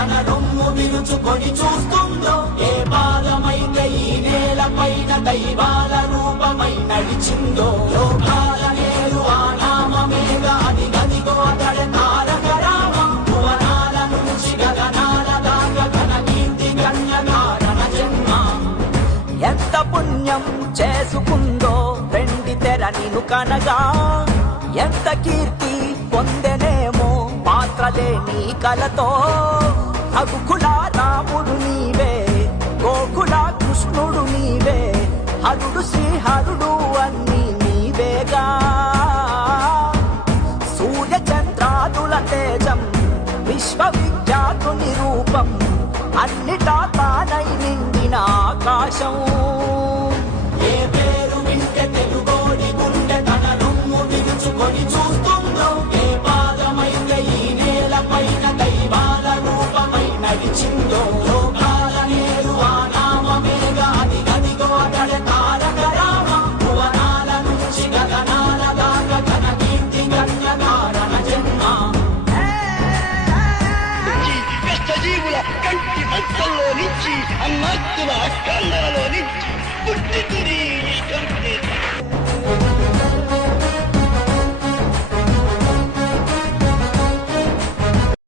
తన రొమ్ము విరుచుకొని చూస్తుందో, ఏ పాదమైతే ఈ నేల పైన దైవాల రూపమై నడిచిందో, లోకాల నేరు ఆ నామమేగా అది గదిగో అతడే తారక రామం. భువనాల నుంచి గగనాల దాకా ఘన కీర్తి గణ్య కారణ జన్మ. ఎంత పుణ్యం చేసుకుందో వెండి తెర నిన్ను కనగా, ఎంత కీర్తి పొందెనేమో పాత్రలే నీ కలతో. రఘుకుల రాముడు నీవే, గోకుల కృష్ణుడు నీవే, హరుడు శ్రీహరుడు అన్నీ నీవేగా. సూర్య చంద్రాదుల తేజం విశ్వవిఖ్యాతుని రూపం, అన్నిటా తానై నిండిన ఆకాశం.